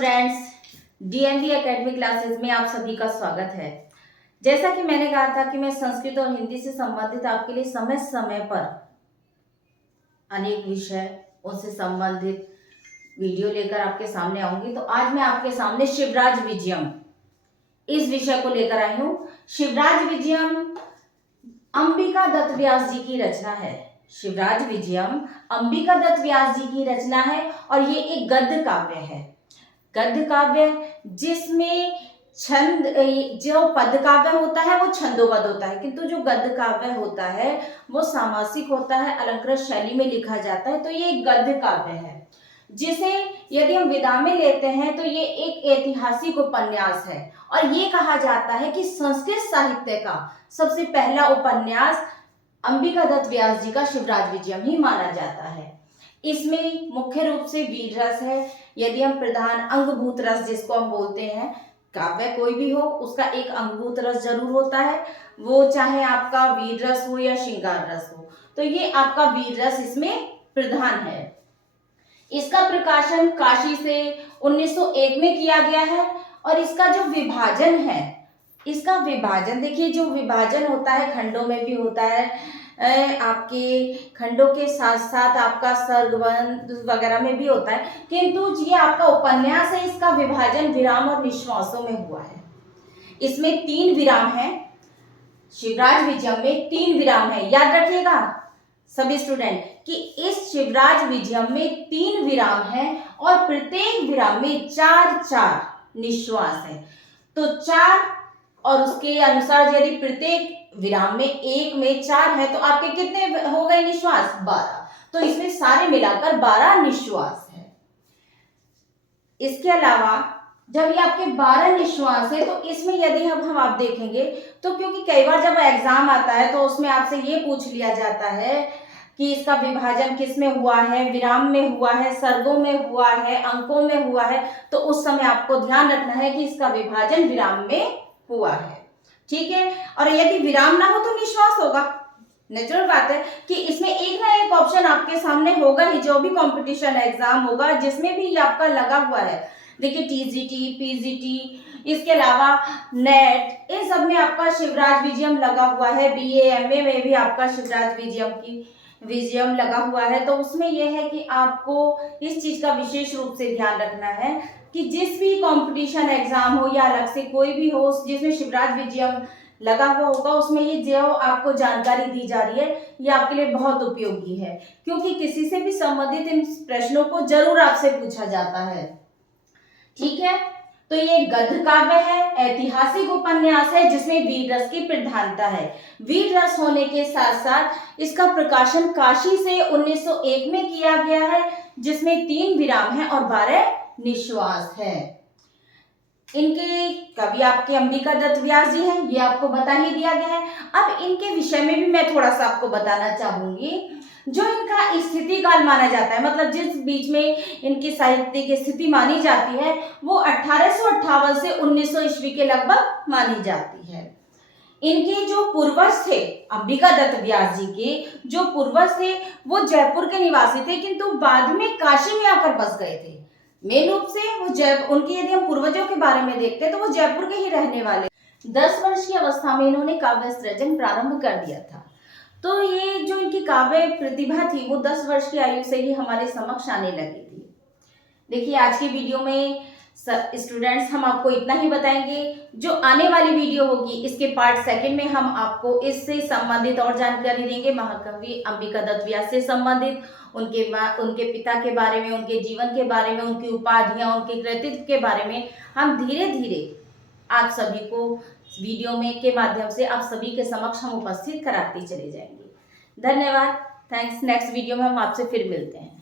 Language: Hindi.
स्टूडेंट्स, डीएनवी एकेडमी क्लासेस में आप सभी का स्वागत है। जैसा कि मैंने कहा था कि मैं संस्कृत और हिंदी से संबंधित आपके लिए समय समय पर अनेक विषय उनसे संबंधित वीडियो लेकर आपके सामने आऊंगी। तो आज मैं आपके सामने शिवराज विजयम इस विषय को लेकर आई हूँ। शिवराज विजयम अंबिका दत्त व्यास जी की रचना है। शिवराज विजयम अंबिका दत्त व्यास जी की रचना है और ये एक गद्य काव्य है। गद्य काव्य जिसमें छंद, जो पद काव्य होता है वो छंदोबद्ध होता है, किंतु जो गद्य काव्य होता है वो सामासिक होता है, अलंकृत शैली में लिखा जाता है। तो ये एक गद्य काव्य है जिसे यदि हम विदा में लेते हैं तो ये एक ऐतिहासिक उपन्यास है और ये कहा जाता है कि संस्कृत साहित्य का सबसे पहला उपन्यास अंबिका दत्त व्यास जी का शिवराज विजयम ही माना जाता है। इसमें मुख्य रूप से वीर रस है। यदि हम प्रधान अंगभूत रस जिसको हम बोलते हैं, काव्य कोई भी हो उसका एक अंगभूत रस जरूर होता है, वो चाहे आपका वीर रस हो या श्रृंगार रस हो। तो ये आपका वीर रस इसमें प्रधान है। इसका प्रकाशन काशी से 1901 में किया गया है और इसका जो विभाजन है, इसका विभाजन देखिए, जो विभाजन होता है खंडों में भी होता है, आपके खंडों के साथ साथ आपका सर्गबंध वगैरह में भी होता है, किंतु ये आपका उपन्यास है, इसका विभाजन विराम और निश्वासों में हुआ है। इसमें 3 विराम है। शिवराज विजयम में 3 विराम है। याद रखिएगा सभी स्टूडेंट कि इस शिवराज विजयम में 3 विराम है और प्रत्येक विराम में 4-4 निश्वास है। तो 4 और उसके अनुसार यदि प्रत्येक विराम में 1 में 4 है तो आपके कितने हो गए निश्वास? 12। तो इसमें सारे मिलाकर 12 निश्वास है। इसके अलावा जब ये आपके 12 निश्वास है तो इसमें यदि हम आप देखेंगे तो, क्योंकि कई बार जब एग्जाम आता है तो उसमें आपसे ये पूछ लिया जाता है कि इसका विभाजन किस में हुआ है, विराम में हुआ है, सर्गों में हुआ है, अंकों में हुआ है, तो उस समय आपको ध्यान रखना है कि इसका विभाजन विराम में हुआ है। ठीक है। और यदि विराम ना हो तो निश्वास होगा। नेचुरल बात है कि इसमें एक ना एक ऑप्शन आपके सामने होगा ही। जो भी कंपटीशन एग्जाम होगा जिसमें भी आपका लगा हुआ है, देखिए टीजीटी, पीजीटी, इसके अलावा नेट, इन सब में आपका शिवराज विजयम लगा हुआ है। बीए एमए में भी आपका शिवराज विजयम लगा हुआ है। तो उसमें यह है कि आपको इस चीज का विशेष रूप से ध्यान रखना है कि जिस भी कंपटीशन एग्जाम हो या अलग से कोई भी हो जिसमें शिवराज विजयम लगा हुआ होगा, उसमें ये जो आपको जानकारी दी जा रही है ये आपके लिए बहुत उपयोगी है, क्योंकि किसी से भी संबंधित इन प्रश्नों को जरूर आपसे पूछा जाता है। ठीक है। तो ये गद्य काव्य है, ऐतिहासिक उपन्यास है जिसमें वीर रस की प्रधानता है। वीर रस होने के साथ साथ इसका प्रकाशन काशी से 1901 में किया गया है, जिसमें 3 विराम है और 12 निश्वास है। इनके कवि आपके अंबिका दत्त व्यास जी हैं, ये आपको बता ही दिया गया है। अब इनके विषय में भी मैं थोड़ा सा आपको बताना चाहूंगी। जो इनका स्थिति काल माना जाता है, मतलब जिस बीच में इनकी साहित्य की स्थिति मानी जाती है, वो 1858 से 1900 ईस्वी के लगभग मानी जाती है। इनके जो पूर्वज थे, अंबिका दत्त व्यास जी के जो पूर्वज थे वो जयपुर के निवासी थे, किंतु बाद में काशी में आकर बस गए थे। मेन रूप से वो उनकी यदि हम पूर्वजों के बारे में देखते हैं तो वो जयपुर के ही रहने वाले। 10 वर्ष की अवस्था में इन्होंने काव्य सृजन प्रारंभ कर दिया था। तो ये जो इनकी काव्य प्रतिभा थी वो 10 वर्ष की आयु से ही हमारे समक्ष आने लगी थी। देखिए आज की वीडियो में स्टूडेंट्स हम आपको इतना ही बताएंगे। जो आने वाली वीडियो होगी इसके पार्ट 2 में हम आपको इससे संबंधित और जानकारी देंगे। महाकवि अंबिका दत्त व्यास से संबंधित उनके पिता के बारे में, उनके जीवन के बारे में, उनकी उपाधियां, उनके कृतित्व के बारे में हम धीरे धीरे आप सभी को वीडियो में के माध्यम से आप सभी के समक्ष हम उपस्थित कराते चले जाएंगे। धन्यवाद। थैंक्स। नेक्स्ट वीडियो में हम आपसे फिर मिलते हैं।